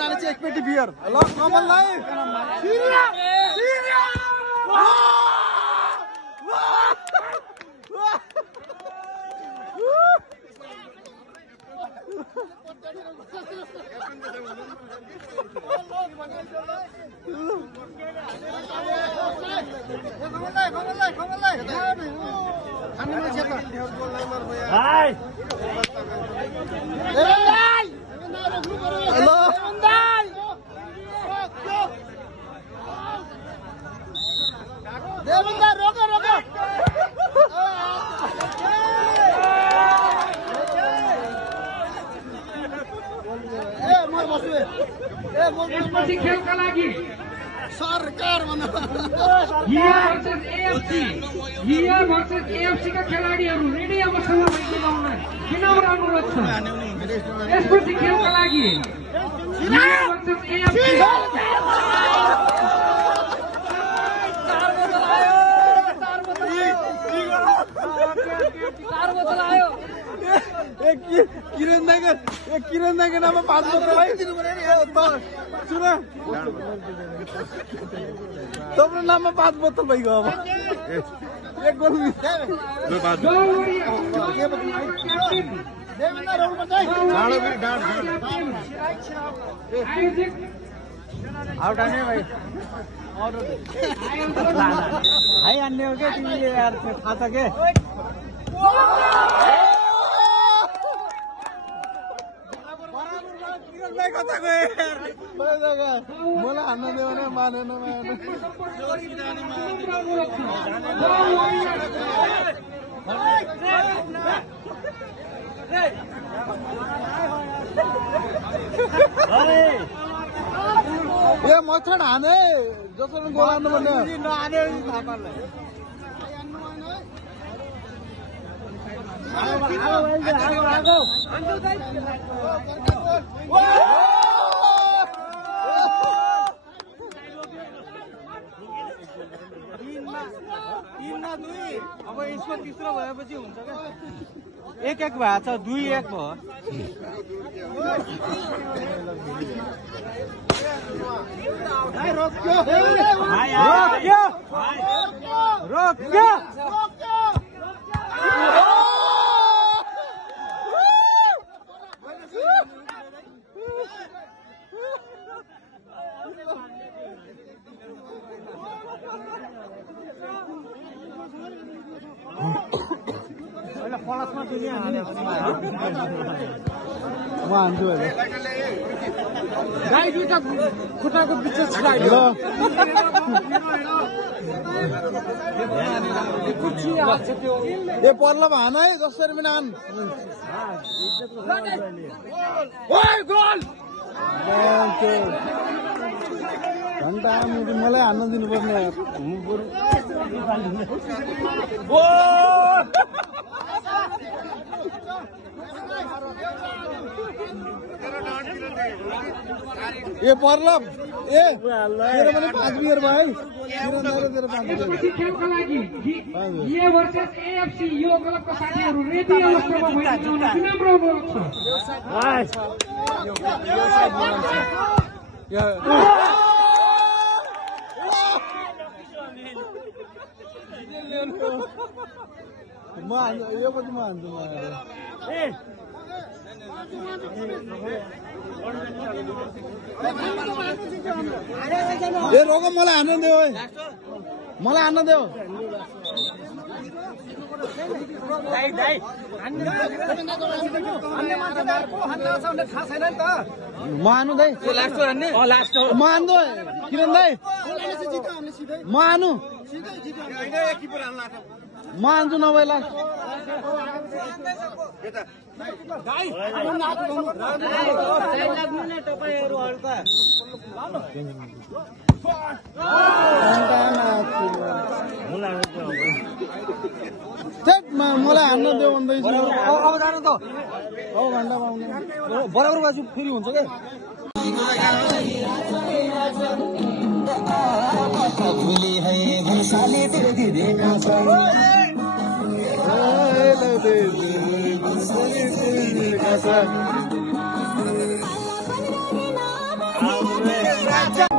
लाने चाहिँ एक पेटी बियर ल कमललाई यसपछि खेलका लागि सरकार भर्सेस एएफसी का खेलाडीहरू रेडी अवस्थामा भइदिनु विनम्र अनुरोध छ। यसपछि खेलका लागि भर्सेस एएफसी किरण दाइको नाममा 5 बोतल है सुन तपाईँको नाममा 5 बोतल भइगयो अब एक गोल भाइ अन्य हो क्या तिमीले यार थाहा छ के मलाई हान्न दियो भने मानेन ए मच्छर हाने जसरी गोल हान्नु भन्ने अब यसको तेस्रो भएपछि हुन्छ क्या 1-1 भएको छ 2-1 भयो रोक्यो पलसमा दुनियाँ हाने म हान्छु अहिले गाई दुईटा खुट्टाको बिच छिराइदियो ए पल्लब हान है जसरी पनि हान घन्टा मलाई हान्न दिनुपर्ने ये पर्लब ए तेरो पनि 5 बियर भाइ तेरो 5 बियर खेलका लागि ये भर्सेस एएफसी यो क्लबका साथीहरू रेडी अवस्थामा भइदिनु विनम्र अनुरोध छ। यो पनि म हान्छु ए रोग मलाई हान्न देऊ है मलाई हान्न देऊ म हानु दाइ म हान्छु किरण दाइ म हानु म हान्छु नभए लास्ट मलाई हान्न देऊ भन्दैछु अब जानु त अब घन्टामा आउने बराबर बाजु फेरि हुन्छ क्या भूली है भूसाले तेरे देखा राजा